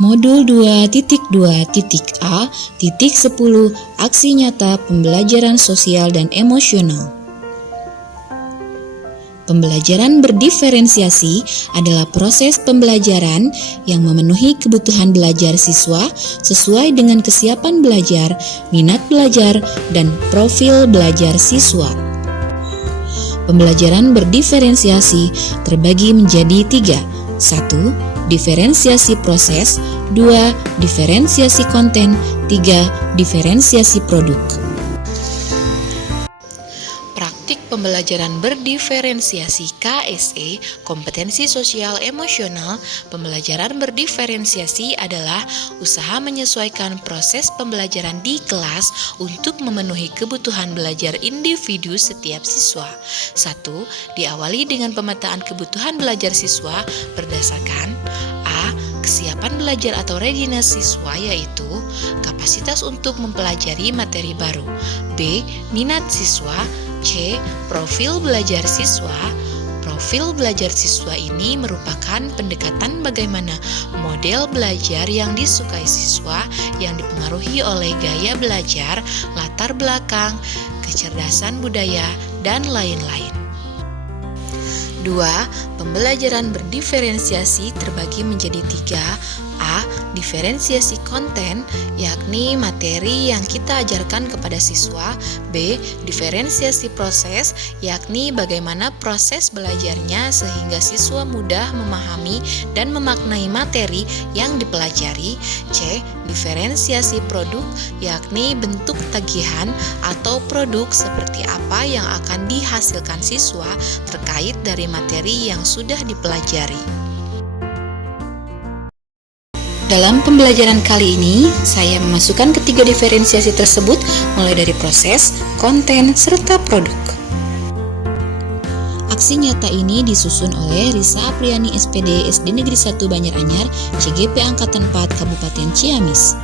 Modul 2.2.A.10 Aksi nyata pembelajaran sosial dan emosional. Pembelajaran berdiferensiasi adalah proses pembelajaran yang memenuhi kebutuhan belajar siswa sesuai dengan kesiapan belajar, minat belajar, dan profil belajar siswa. Pembelajaran berdiferensiasi terbagi menjadi 3. 1. Diferensiasi proses, 2. Diferensiasi konten, 3. Diferensiasi produk. Praktik pembelajaran berdiferensiasi KSE, kompetensi sosial emosional. Pembelajaran berdiferensiasi adalah usaha menyesuaikan proses pembelajaran di kelas untuk memenuhi kebutuhan belajar individu setiap siswa. 1. Diawali dengan pemetaan kebutuhan belajar siswa berdasarkan A. Kesiapan belajar atau readiness siswa, yaitu kapasitas untuk mempelajari materi baru. B. Minat siswa. C. Profil belajar siswa. Profil belajar siswa ini merupakan pendekatan bagaimana model belajar yang disukai siswa yang dipengaruhi oleh gaya belajar, latar belakang, kecerdasan budaya, dan lain-lain. 2. Pembelajaran berdiferensiasi terbagi menjadi 3. A. Diferensiasi konten, yakni materi yang kita ajarkan kepada siswa. B. Diferensiasi proses, yakni bagaimana proses belajarnya sehingga siswa mudah memahami dan memaknai materi yang dipelajari. C. Diferensiasi produk, yakni bentuk tagihan atau produk seperti apa yang akan dihasilkan siswa terkait dari materi yang sudah dipelajari. Dalam pembelajaran kali ini, saya memasukkan ketiga diferensiasi tersebut mulai dari proses, konten, serta produk. Aksi nyata ini disusun oleh Risa Apriani SPD SD Negeri 1 Banjaranyar, CGP Angkatan 4 Kabupaten Ciamis.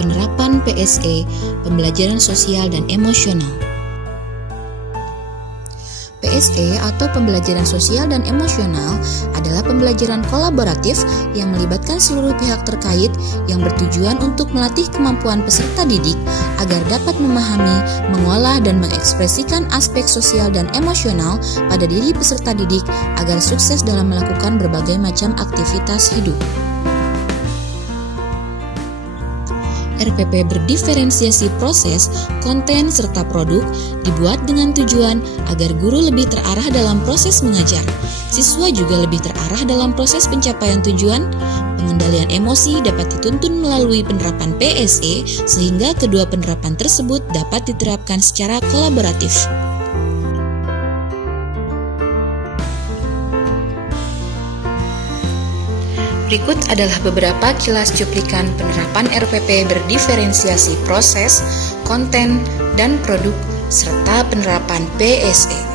Penerapan PSE, pembelajaran sosial dan emosional. PSE atau pembelajaran sosial dan emosional adalah pembelajaran kolaboratif yang melibatkan seluruh pihak terkait yang bertujuan untuk melatih kemampuan peserta didik agar dapat memahami, mengolah, dan mengekspresikan aspek sosial dan emosional pada diri peserta didik agar sukses dalam melakukan berbagai macam aktivitas hidup. RPP berdiferensiasi proses, konten, serta produk dibuat dengan tujuan agar guru lebih terarah dalam proses mengajar, siswa juga lebih terarah dalam proses pencapaian tujuan. Pengendalian emosi dapat dituntun melalui penerapan PSE sehingga kedua penerapan tersebut dapat diterapkan secara kolaboratif. Berikut adalah beberapa kilas cuplikan penerapan RPP berdiferensiasi proses, konten, dan produk, serta penerapan PSE.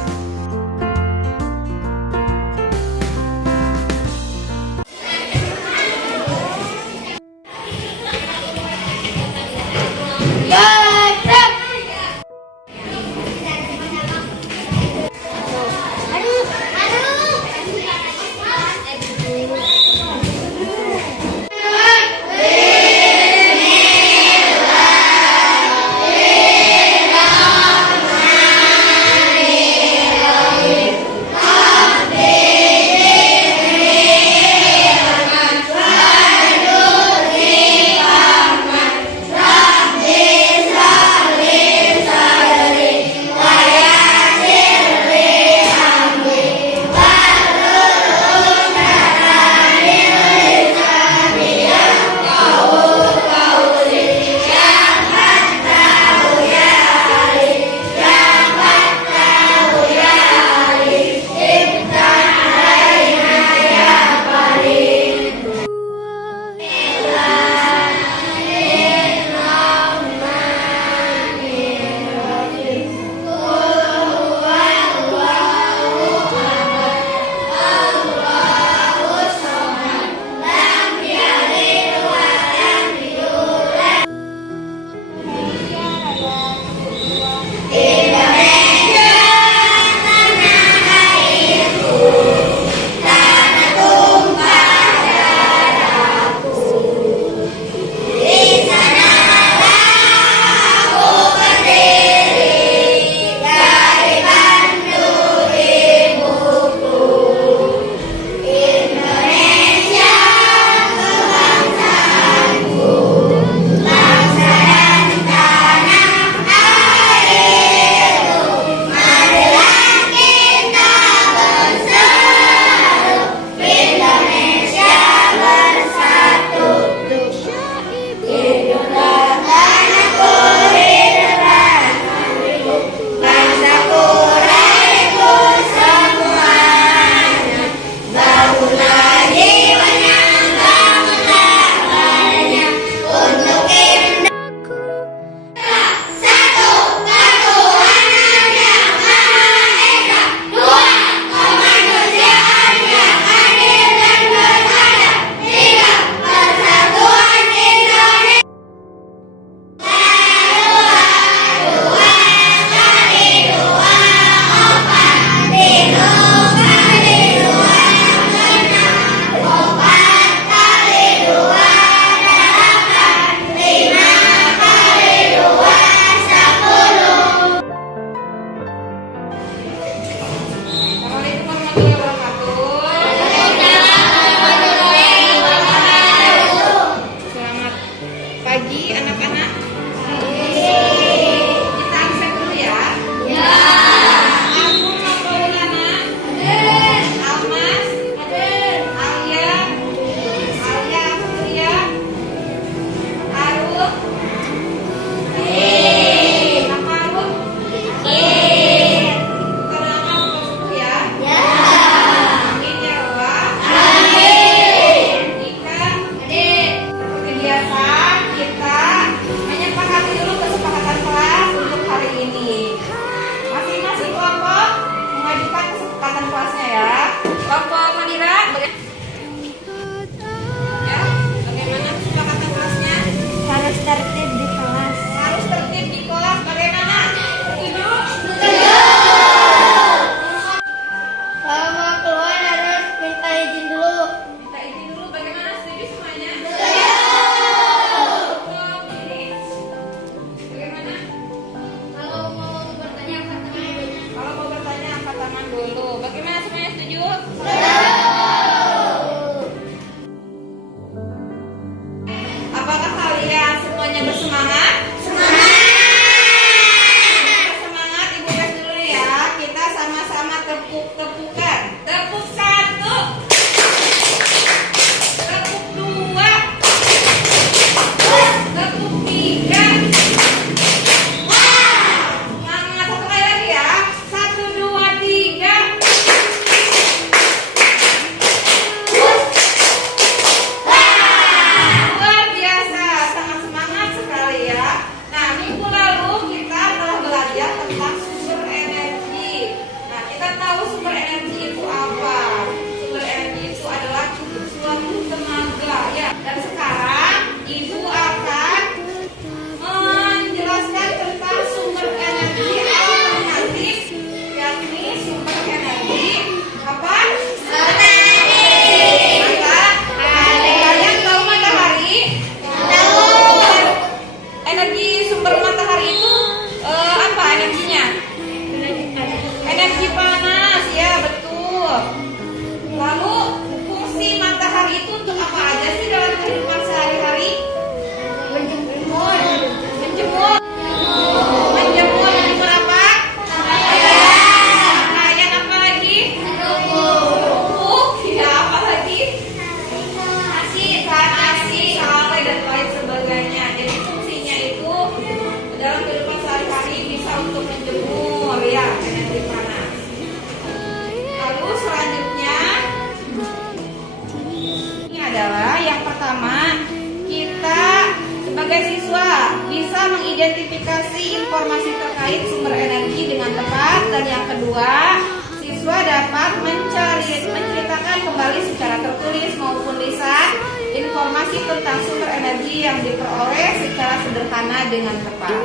bisa mengidentifikasi informasi terkait sumber energi dengan tepat. Dan yang kedua, siswa dapat menceritakan kembali secara tertulis maupun lisan informasi tentang sumber energi yang diperoleh secara sederhana dengan tepat.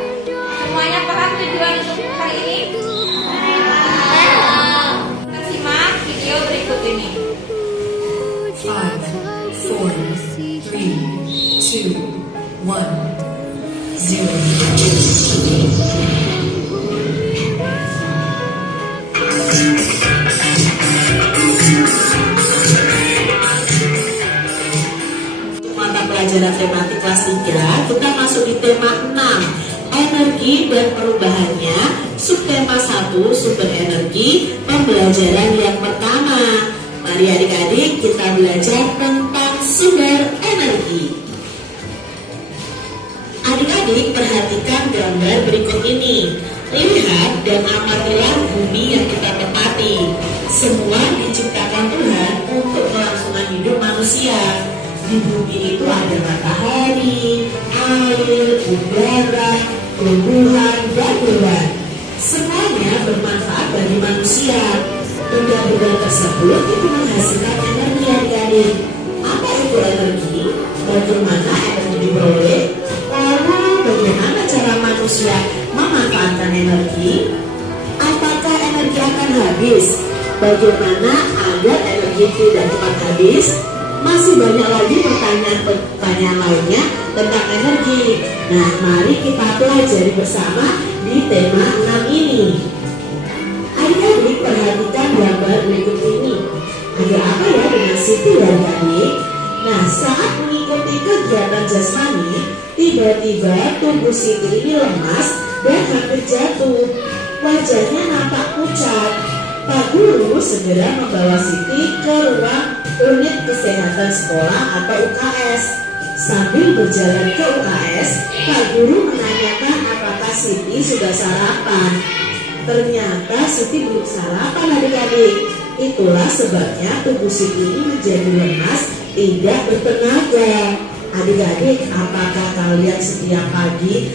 Semuanya paham tujuan untuk hari ini? Kita simak video berikut ini. 5, 4, 3, 2, 1, 0. Mata pelajaran tematik kelas 3, kita masuk di tema 6, energi dan perubahannya. Subtema 1, sumber energi, pembelajaran yang pertama. Mari adik-adik kita belajar tentang sumber energi. Adik-adik perhatikan gambar berikut ini. Lihat dan amatilah bumi yang kita tempati. Semua diciptakan Tuhan untuk kelangsungan hidup manusia. Di bumi itu ada matahari, air, udara, tumbuhan, dan hewan. Semuanya bermanfaat bagi manusia. Benda-benda tersebut itu menghasilkan energi adik-adik. Apa itu energi? Bagaimana energi diperoleh? Lalu bagaimana cara manusia memanfaatkan energi? Apakah energi akan habis? Bagaimana agar energi tidak cepat habis? Masih banyak lagi pertanyaan lainnya tentang energi. Nah, mari kita pelajari bersama di tema 6 ini. Adik-adik perhatikan gambar berikut ini. Ada apa ya dengan Siti ya adik-adik? Nah, saat mengikuti kegiatan jasmani, tiba-tiba tubuh Siti ini lemas dan hampir jatuh. Wajahnya nampak pucat. Pak Guru segera membawa Siti ke ruang unit kesehatan sekolah atau UKS. Sambil berjalan ke UKS, Pak Guru menanyakan apakah Siti sudah sarapan. Ternyata Siti belum sarapan adik-adik. Itulah sebabnya tubuh Siti ini menjadi lemas, tidak bertenaga. Adik-adik, apakah kalian setiap pagi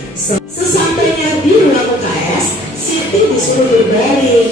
sesampainya di ruang UKS, Siti disuruh berbaring,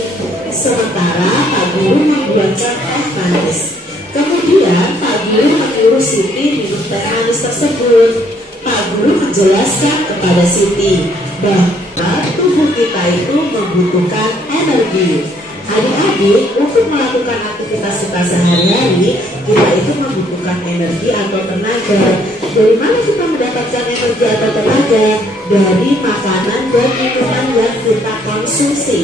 sementara Pak Guru membuatkan teh manis. Kemudian Pak Guru menyuruh Siti minum teh manis tersebut. Pak Guru menjelaskan kepada Siti bahwa tubuh kita itu membutuhkan energi. Adik-adik, untuk melakukan aktivitas kita sehari-hari, kita itu membutuhkan energi atau tenaga. Dari mana kita mendapatkan energi atau tenaga? Dari makanan dan minuman yang kita konsumsi.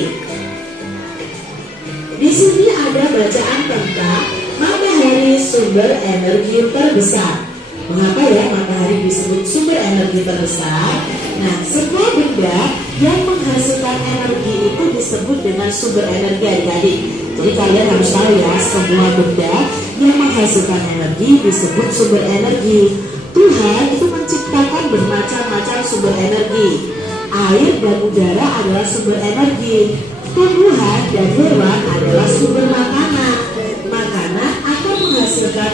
Di sini ada bacaan tentang matahari, sumber energi terbesar. Mengapa ya matahari disebut sumber energi terbesar? Nah, sebuah benda yang menghasilkan energi itu disebut dengan sumber energi adik-adik. Jadi kalian harus tahu ya, semua benda yang menghasilkan energi disebut sumber energi. Tuhan itu menciptakan bermacam-macam sumber energi. Air dan udara adalah sumber energi. Tumbuhan dan hewan adalah sumber makanan. Makanan akan menghasilkan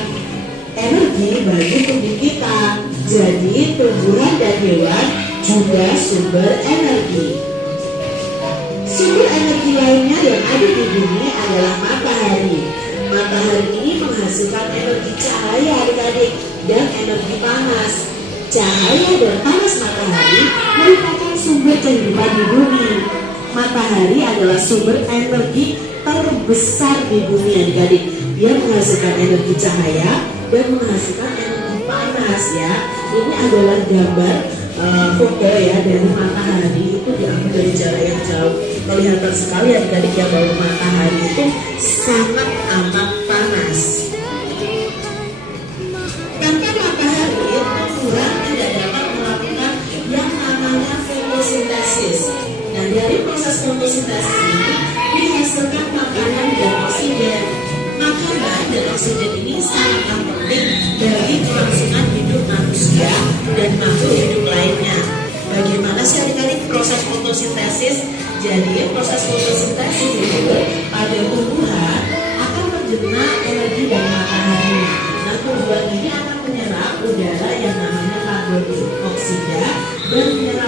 energi bagi tubuh kita. Jadi tumbuhan dan hewan juga sumber energi. Sumber energi lainnya yang ada di bumi adalah matahari. Matahari ini menghasilkan energi cahaya adik-adik dan energi panas. Cahaya dan panas matahari merupakan sumber kehidupan di bumi. Matahari adalah sumber energi terbesar di bumi adik-adik. Dia menghasilkan energi cahaya dan menghasilkan energi panas ya. Ini adalah gambar foto ya dari matahari, itu diambil dari jarak yang jauh. Kelihatan sekali adik-adik ya bahwa matahari itu sangat amat panas. Tanpa matahari, tumbuhan tidak dapat melakukan yang namanya fotosintesis. Nah, dari proses fotosintesis ini dihasilkan makanan dan oksigen. Makanan dan oksigen ini sangat penting bagi kelangsungan hidup manusia dan makhluk hidup lainnya. Bagaimana sih adik-adik proses fotosintesis? Jadi proses fotosintesis itu pada tumbuhan akan menerima energi dari matahari. Nah, tumbuhan ini akan menyerap udara yang namanya karbon dioksida dan menyerap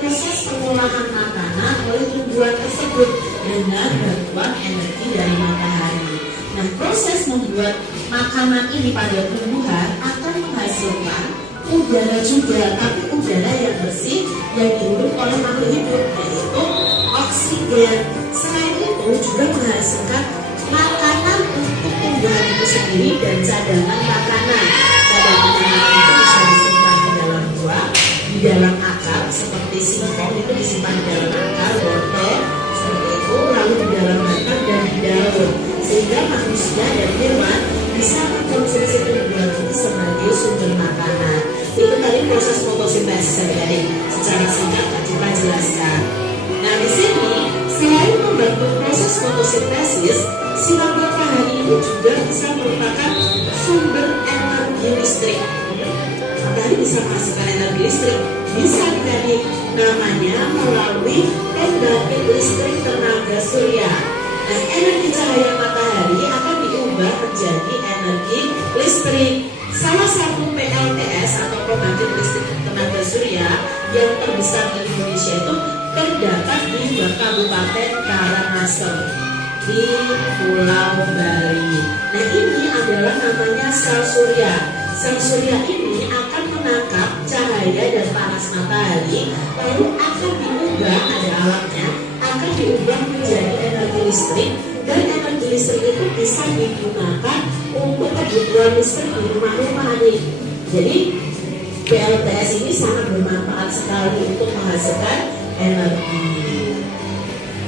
proses pengolahan makanan oleh tumbuhan tersebut dengan bantuan energi dari matahari. Nah, proses membuat makanan ini pada tumbuhan akan menghasilkan udara juga, tapi udara yang bersih yang dihirup oleh makhluk hidup, yaitu oksigen. Selain itu juga menghasilkan makanan untuk tumbuhan itu sendiri dan cadangan makanan. Cadangan makanan itu bisa disimpan di dalam buah, di dalam akar seperti singkong itu disimpan di dalam akar, wortel seperti itu, lalu di dalam batang dan di daun, sehingga manusia dan hewan bisa mengkonsumsi tumbuhan itu sebagai sumber makanan. Itu tadi proses fotosintesis adik-adik. Secara singkat kita jelaskan. Nah, di sini selain membantu proses fotosintesis, sinar matahari itu juga bisa merupakan sumber energi listrik. Matahari bisa menghasilkan energi listrik, bisa dari namanya melalui pembangkit listrik tenaga surya. Nah, energi cahaya matahari akan diubah menjadi energi listrik. Salah satu PLTS atau pembangkit listrik tenaga surya yang terbesar di Indonesia itu terdapat di Kabupaten Karangasem di Pulau Bali. Nah, ini adalah namanya sel surya. Sel surya ini akan menangkap cahaya dan panas matahari, lalu akan diubah, ada alatnya, akan diubah menjadi energi listrik, dan energi listrik itu bisa digunakan untuk kebutuhan listrik di rumah-rumah nih. Jadi PLTS ini sangat bermanfaat sekali untuk menghasilkan energi.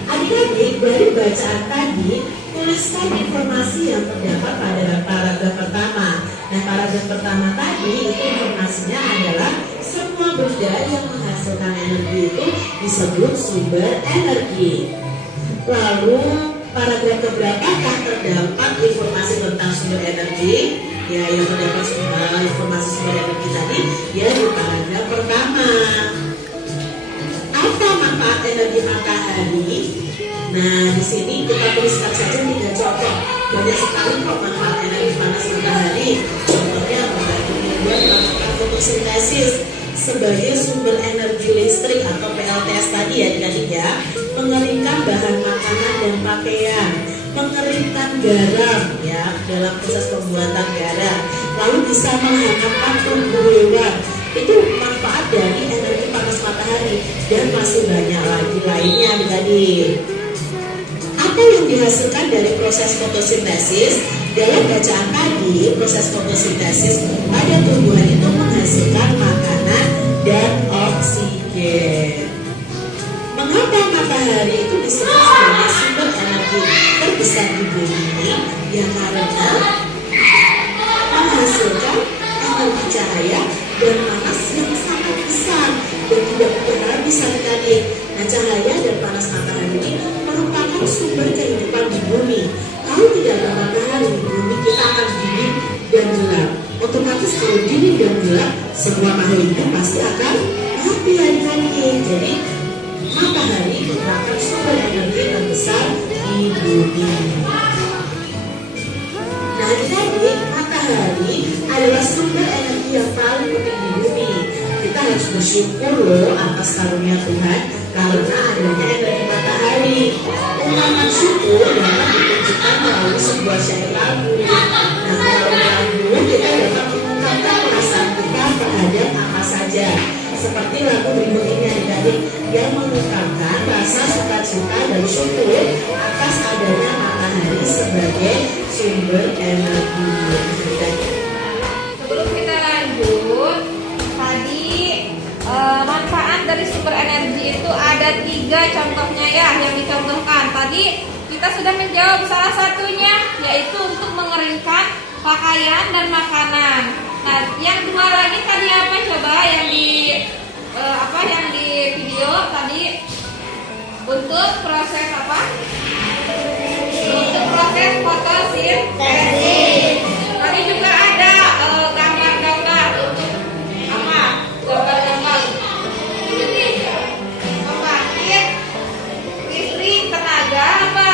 Adik-adik, dari bacaan tadi, tuliskan informasi yang terdapat pada paragraf pertama. Nah, paragraf pertama tadi itu informasinya adalah semua benda yang menghasilkan energi itu disebut sumber energi. Lalu paragraf keberapakah terdapat informasi tentang sumber energi? Ya, yang terdapat informasi sumber energi tadi ya di paragraf pertama. Apa manfaat energi matahari? Nah, di sini kita tuliskan saja 3 contoh. Banyak sekali kok manfaat energi panas matahari. Contohnya membantu tumbuhan melakukan fotosintesis sebagai sumber energi listrik atau PLTS tadi ya, ya. Mengeringkan bahan makanan dan pakaian, mengeringkan garam ya dalam proses pembuatan garam, lalu bisa menghangatkan tubuh hewan. Itu manfaat dari energi panas matahari, dan masih banyak lagi lainnya adik-adik. Apa yang dihasilkan dari proses fotosintesis? Dalam bacaan tadi, proses fotosintesis pada tumbuhan itu menghasilkan makanan dan oksigen. Mengapa matahari itu disebut sebagai sumber energi terbesar di bumi ini? Ya karena menghasilkan energi cahaya dan panas yang sangat besar dan tidak pernah bisa dikali. Nah, cahaya dan panas matahari ini merupakan sumber kehidupan di bumi. Kalau tidak ada matahari di bumi, kita akan dingin dan gelap. Otomatis kalau dingin dan gelap, semua makhluk hidup pasti akan mati hari-hari. Jadi matahari merupakan sumber energi terbesar di bumi. Nah, jadi matahari adalah sumber energi yang paling penting di bumi. Kita harus bersyukur loh atas karunia Tuhan karena adanya energi matahari. Ungkapan syukur dapat ditunjukkan melalui sebuah syair lagu. Nah, melalui lagu kita dapat mengungkapkan perasaan kita terhadap apa saja. Seperti lagu berikut ini adik-adik yang mengungkapkan rasa sukacita dan syukur atas adanya matahari sebagai sumber energi. Sebelum kita lanjut, tadi manfaat dari sumber energi itu ada 3 contohnya ya yang dicontohkan. Tadi kita sudah menjawab salah satunya, yaitu untuk mengeringkan pakaian dan makanan. Nah, yang 2 lagi tadi apa coba yang di video tadi untuk proses apa? Untuk proses fotosintesis. Tadi juga ada gambar-gambar untuk apa? Gambar-gambar pembangkit listrik tenaga apa?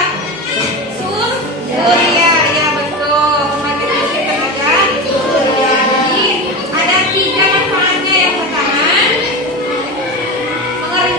Surya. Ya betul, pembangkit listrik tenaga surya. Jadi ada 3 manfaatnya. Yang pertama, mengeringkan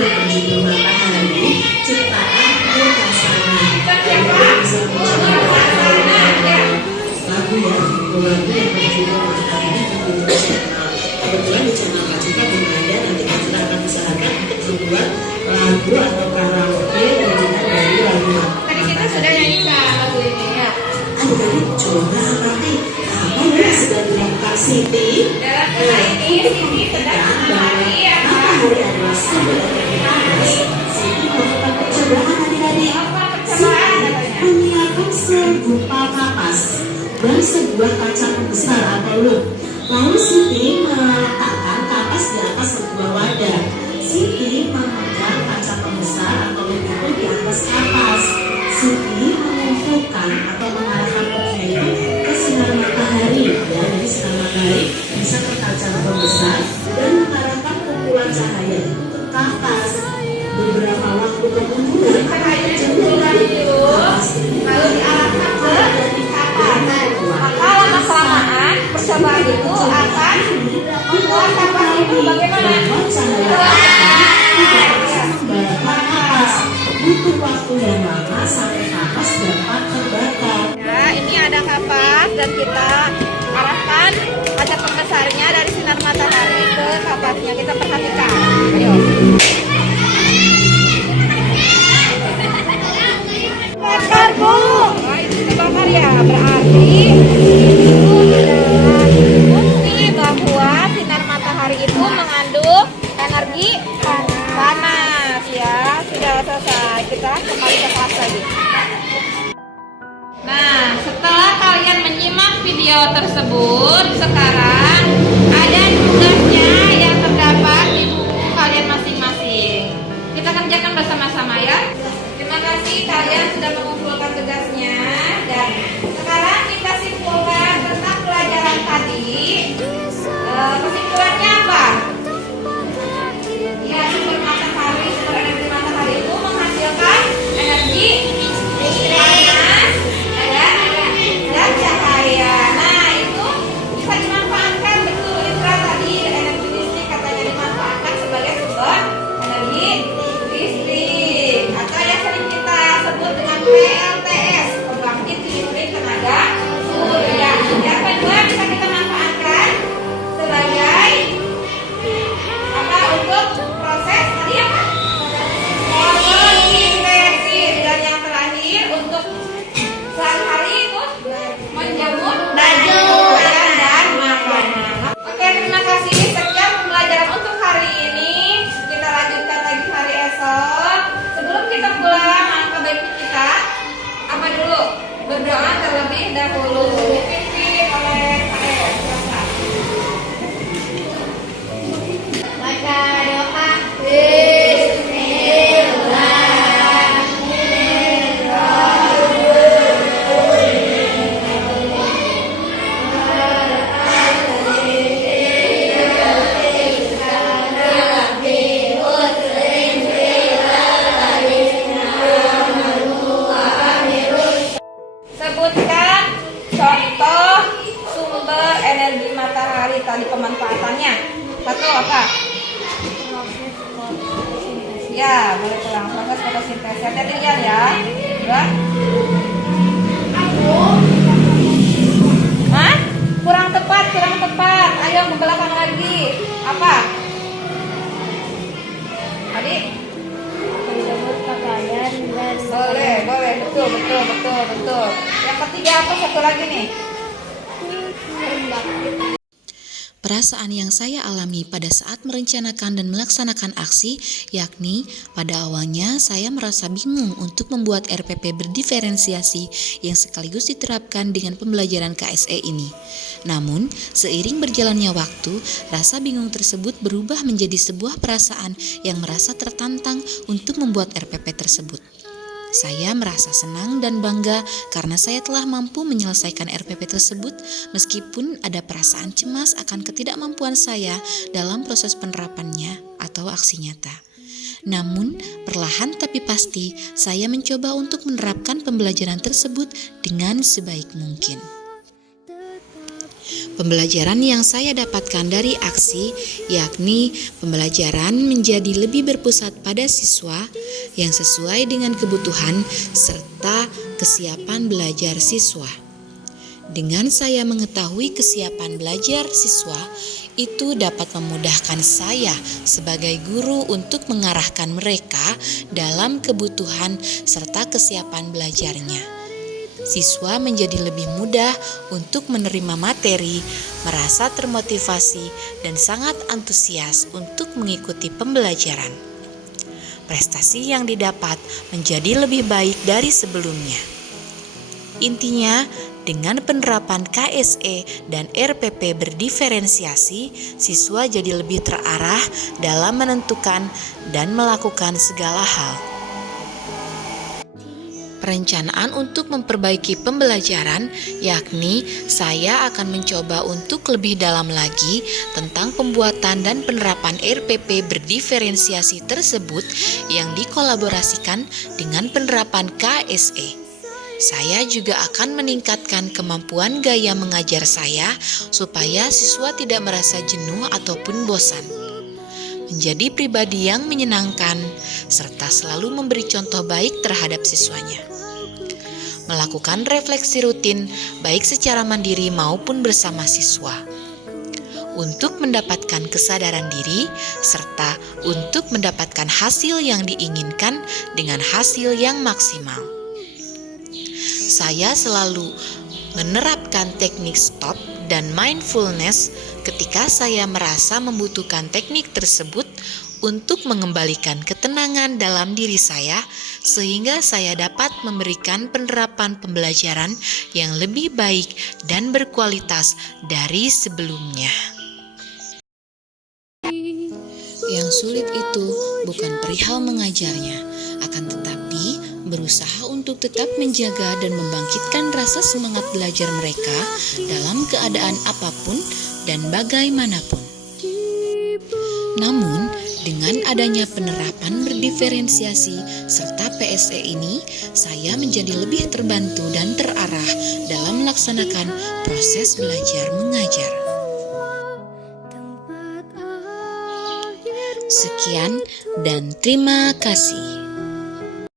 yang berjudul Matahari ciptaan Nur Hasanah. Lagu ya, lagu yang berjudul Matahari di channel. Kebetulan di channel Kak Cita belum ada, nanti Kak Cita akan usahakan untuk membuat lagu atau karaoke dengan dari lagu. Tadi kita sudah nyanyikan lagu ini ya. Aduh, tadi coba nanti apa ya sudah bilang Kak Siti. Dalam kisah ini Siti sedang menemani Matahari adalah sumber energi panas. Siti melakukan percobaan adik-adik. apa percobaan katanya. Menyiapkan segumpal kapas dan sebuah kaca pembesar atau loop. Lalu Siti meletakkan kapas di atas sebuah wadah. Siti memegang kaca pembesar atau loop itu di atas kapas. Siti mengumpulkan atau mengarahkan loopnya itu ke sinar matahari. Ya, jadi sinar matahari bisa ke kaca pembesar dan mengarahkan kumpulan cahaya itu ke kapas. Beberapa waktu kemudian Cahaya dibulan dulu, lalu diarahkan ke kapas. Maka lama kelamaan percobaan itu akan membuat kapas itu bagaimana? butuh waktu yang lama sampai kapas dapat terbakar. Ya, ini ada kapas dan kita arahkan kaca pembesarnya dari sinar matahari ke kapasnya. Kita perhatikan. Ayo. Bakar, Bu. Oh, itu dibakar ya. Berarti itu adalah bukti bahwa sinar matahari itu mengandung energi panas ya. Sudah selesai. Kita kembali ke kelas lagi. Nah, setelah kalian menyimak video tersebut, sekarang ada tugasnya yang terdapat di buku kalian masing-masing. Kita kerjakan bersama-sama ya. Terima kasih kalian sudah mengumpulkan tugasnya. Dan sekarang kita simpulkan tentang pelajaran tadi. Kesimpulannya apa? Ya, sumber matahari, sumber energi matahari itu menghasilkan energi panas dan cahaya. Nah, itu bisa dimanfaatkan, betul Indra tadi energi listrik katanya dimanfaatkan sebagai sumber energi listrik atau yang sering kita sebut dengan PLTS, pembangkit listrik tenaga surya. Yang kedua bisa kita manfaatkan sebagai apa untuk proses tadi apa? Fotosintesis. Dan yang terakhir untuk sehari-hari itu menjemur tumbuhan dan makanan. Oke, terima kasih. Sekian pembelajaran untuk hari ini. Kita lanjutkan lagi hari esok. Sebelum kita pulang, langkah baiknya kita apa dulu? Berdoa terlebih dahulu. Dipimpin oleh KS. Baca doa. Sebutkan contoh sumber energi matahari tadi pemanfaatannya. Satu apa? Ya, boleh pulang. Proses fotosintesis. Hati-hati ya. Dua. Hah? Kurang tepat. Ayo ke belakang lagi. Apa? Adik? Boleh. Betul. Yang ketiga apa satu lagi nih? Perasaan yang saya alami pada saat merencanakan dan melaksanakan aksi, yakni pada awalnya saya merasa bingung untuk membuat RPP berdiferensiasi yang sekaligus diterapkan dengan pembelajaran KSE ini. Namun, seiring berjalannya waktu, rasa bingung tersebut berubah menjadi sebuah perasaan yang merasa tertantang untuk membuat RPP tersebut. Saya merasa senang dan bangga karena saya telah mampu menyelesaikan RPP tersebut meskipun ada perasaan cemas akan ketidakmampuan saya dalam proses penerapannya atau aksi nyata. Namun, perlahan tapi pasti saya mencoba untuk menerapkan pembelajaran tersebut dengan sebaik mungkin. Pembelajaran yang saya dapatkan dari aksi yakni pembelajaran menjadi lebih berpusat pada siswa yang sesuai dengan kebutuhan serta kesiapan belajar siswa. Dengan saya mengetahui kesiapan belajar siswa, itu dapat memudahkan saya sebagai guru untuk mengarahkan mereka dalam kebutuhan serta kesiapan belajarnya. Siswa menjadi lebih mudah untuk menerima materi, merasa termotivasi, dan sangat antusias untuk mengikuti pembelajaran. Prestasi yang didapat menjadi lebih baik dari sebelumnya. Intinya, dengan penerapan KSE dan RPP berdiferensiasi, siswa jadi lebih terarah dalam menentukan dan melakukan segala hal. Perencanaan untuk memperbaiki pembelajaran, yakni saya akan mencoba untuk lebih dalam lagi tentang pembuatan dan penerapan RPP berdiferensiasi tersebut yang dikolaborasikan dengan penerapan KSE. Saya juga akan meningkatkan kemampuan gaya mengajar saya supaya siswa tidak merasa jenuh ataupun bosan. Menjadi pribadi yang menyenangkan, serta selalu memberi contoh baik terhadap siswanya. Melakukan refleksi rutin, baik secara mandiri maupun bersama siswa. Untuk mendapatkan kesadaran diri, serta untuk mendapatkan hasil yang diinginkan dengan hasil yang maksimal. Saya selalu menerapkan teknik stop dan mindfulness ketika saya merasa membutuhkan teknik tersebut untuk mengembalikan ketenangan dalam diri saya sehingga saya dapat memberikan penerapan pembelajaran yang lebih baik dan berkualitas dari sebelumnya. Yang sulit itu bukan perihal mengajarnya, akan tetapi berusaha untuk tetap menjaga dan membangkitkan rasa semangat belajar mereka dalam keadaan apapun dan bagaimanapun. Namun, dengan adanya penerapan berdiferensiasi serta PSE ini, saya menjadi lebih terbantu dan terarah dalam melaksanakan proses belajar mengajar. Sekian dan terima kasih.